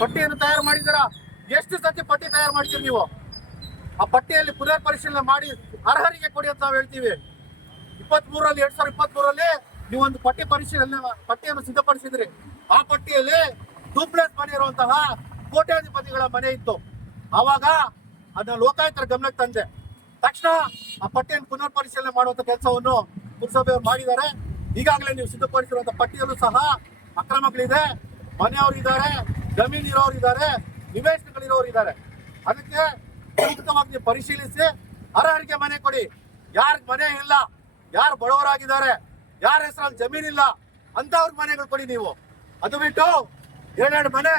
ಪಟ್ಟಿಯನ್ನು ತಯಾರು ಮಾಡಿದ್ದೀರಾ? ಎಷ್ಟು ಸತಿ ಪಟ್ಟಿ ತಯಾರು ಮಾಡ್ತೀರಿ ನೀವು? ಆ ಪಟ್ಟಿಯಲ್ಲಿ ಪುನರ್ ಪರಿಶೀಲನೆ ಮಾಡಿ ಅರ್ಹರಿಗೆ ಕೊಡಿ ಅಂತ ನಾವು ಹೇಳ್ತೀವಿ. 2023ರಲ್ಲಿ ನೀವೊಂದು ಪಟ್ಟಿಯನ್ನು ಸಿದ್ಧಪಡಿಸಿದ್ರಿ. ಆ ಪಟ್ಟಿಯಲ್ಲಿ ಡೂಪ್ಲೆಕ್ಸ್ ಮನೆ ಇರುವಂತಹ ಕೋಟ್ಯಾಧಿಪತಿಗಳ ಮನೆ ಇತ್ತು. ಆವಾಗ ಅದನ್ನ ಲೋಕಾಯುಕ್ತರ ಗಮನಕ್ಕೆ ತಂದೆ. ತಕ್ಷಣ ಆ ಪಟ್ಟಿಯನ್ನು ಪುನರ್ ಪರಿಶೀಲನೆ ಮಾಡುವಂತ ಕೆಲಸವನ್ನು ಪುರಸಭೆಯವರು ಮಾಡಿದ್ದಾರೆ. ಈಗಾಗಲೇ ನೀವು ಸಿದ್ಧಪಡಿಸಿರುವಂತಹ ಪಟ್ಟಿಯಲ್ಲೂ ಸಹ ಅಕ್ರಮಗಳಿದೆ. ಮನೆಯವರು ಇದ್ದಾರೆ, ಜಮೀನು ಇರೋರು ಇದ್ದಾರೆ, ನಿವೇಶನಗಳಿರೋರು ಇದ್ದಾರೆ. ಅದಕ್ಕೆ ಸೂಕ್ತವಾಗಿ ನೀವು ಪರಿಶೀಲಿಸಿ ಅರ್ಹರಿಗೆ ಮನೆ ಕೊಡಿ. ಯಾರ ಮನೆ ಇಲ್ಲ, ಯಾರು ಬಡವರಾಗಿದ್ದಾರೆ, ಯಾರ ಹೆಸರಲ್ಲಿ ಜಮೀನಿಲ್ಲ ಅಂತವ್ರ ಮನೆಗಳು ಕೊಡಿ ನೀವು. ಅದು ಬಿಟ್ಟು 2 ಮನೆ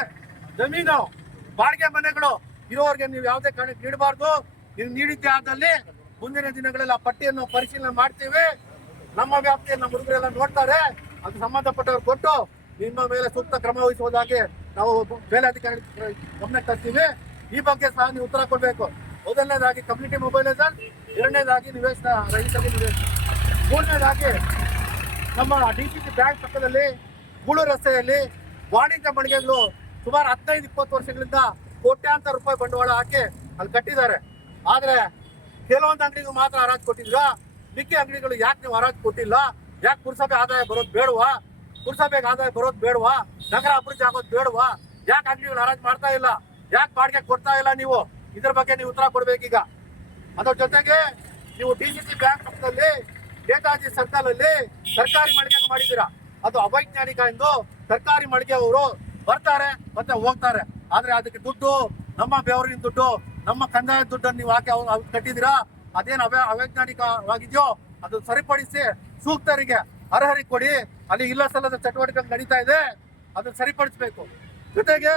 ಜಮೀನು ಬಾಡಿಗೆ ಮನೆಗಳು ಇರೋರಿಗೆ ನೀವು ಯಾವುದೇ ಕಾರಣಕ್ಕೆ ನೀಡಬಾರ್ದು. ನೀವು ನೀಡಿದ್ದೆ ಆದಲ್ಲಿ ಮುಂದಿನ ದಿನಗಳಲ್ಲಿ ಆ ಪಟ್ಟಿಯನ್ನು ಪರಿಶೀಲನೆ ಮಾಡ್ತೀವಿ. ನಮ್ಮ ವ್ಯಾಪ್ತಿಯಲ್ಲಿ ನಮ್ಮ ಹುಡುಗರೆಲ್ಲ ನೋಡ್ತಾರೆ. ಅದು ಸಂಬಂಧಪಟ್ಟವ್ರು ಕೊಟ್ಟು ನಿಮ್ಮ ಮೇಲೆ ಸೂಕ್ತ ಕ್ರಮ ವಹಿಸುವುದಾಗಿ ನಾವು ಮೇಲಾಧಿಕಾರಿ ಗಮನಕ್ಕೆ ತರ್ತೀವಿ. ಈ ಬಗ್ಗೆ ಸಹ ನೀವು ಉತ್ತರ ಕೊಡಬೇಕು. ಮೊದಲನೇದಾಗಿ ಕಮ್ಯುನಿಟಿ ಮೊಬೈಲೈಸೇಷನ್, 2ನೇದಾಗಿ ನಿವೇಶನ ರೈತರಿಗೆ ನಿವೇಶನ, 3ನೇದಾಗಿ ನಮ್ಮ DCC ಬ್ಯಾಂಕ್ ಪಕ್ಕದಲ್ಲಿ ಗೂಳು ರಸ್ತೆಯಲ್ಲಿ ವಾಣಿಜ್ಯ ಮಳಿಗೆಗಳು ಸುಮಾರು 15-20 ವರ್ಷಗಳಿಂದ ಕೋಟ್ಯಾಂತರ ರೂಪಾಯಿ ಬಂಡವಾಳ ಹಾಕಿ ಅಲ್ಲಿ ಕಟ್ಟಿದ್ದಾರೆ. ಆದ್ರೆ ಕೆಲವೊಂದು ಅಂಗಡಿಗೂ ಮಾತ್ರ ಹರಾಜು ಕೊಟ್ಟಿದ್ರ. ಮಿಕ್ಕಿ ಅಂಗಡಿಗಳು ಯಾಕೆ ನೀವು ಹರಾಜು ಕೊಟ್ಟಿಲ್ಲ? ಯಾಕೆ ಪುರಸಭೆ ಆದಾಯ ಬರೋದು ಬೇಡವಾ? ಪುರಸಭೆಗೆ ಆದಾಯ ಬರೋದು ಬೇಡವಾ? ನಗರ ಅಭಿವೃದ್ಧಿ ಆಗೋದು ಬೇಡವಾ? ಯಾಕೆ ಅಂಗಡಿಗಳು ಹರಾಜು ಮಾಡ್ತಾ ಇಲ್ಲ? ಯಾಕೆ ಬಾಡಿಗೆ ಕೊಡ್ತಾ ಇಲ್ಲ ನೀವು? ಇದ್ರ ಬಗ್ಗೆ ನೀವು ಉತ್ತರ ಕೊಡ್ಬೇಕೀಗ. ಅದ್ರ ಜೊತೆಗೆ ನೀವು DCC ಬ್ಯಾಂಕ್ ಪಕ್ಕದಲ್ಲಿ ನೇತಾಜಿ ಸರ್ಕಲ್ ಅಲ್ಲಿ ಸರ್ಕಾರಿ ಮಳಿಗೆ ಮಾಡಿದ್ದೀರಾ. ಅದು ಅವೈಜ್ಞಾನಿಕ ಎಂದು ಸರ್ಕಾರಿ ಮಳಿಗೆ ಅವರು ಬರ್ತಾರೆ ಮತ್ತೆ ಹೋಗ್ತಾರೆ. ಆದ್ರೆ ಅದಕ್ಕೆ ದುಡ್ಡು ನಮ್ಮ ಬೆವರಿನ ದುಡ್ಡು, ನಮ್ಮ ಕಂದಾಯ ದುಡ್ಡನ್ನು ನೀವು ಹಾಕಿ ಕಟ್ಟಿದ್ದೀರಾ. ಅದೇನು ಅವೈಜ್ಞಾನಿಕವಾಗಿದೆಯೋ ಅದು ಸರಿಪಡಿಸಿ ಸೂಕ್ತರಿಗೆ ಅರ್ಹರಿಗೆ ಕೊಡಿ. ಅಲ್ಲಿ ಇಲ್ಲ ಸಲ್ಲದ ಚಟುವಟಿಕೆ ನಡೀತಾ ಇದೆ, ಅದನ್ನು ಸರಿಪಡಿಸಬೇಕು. ಜೊತೆಗೆ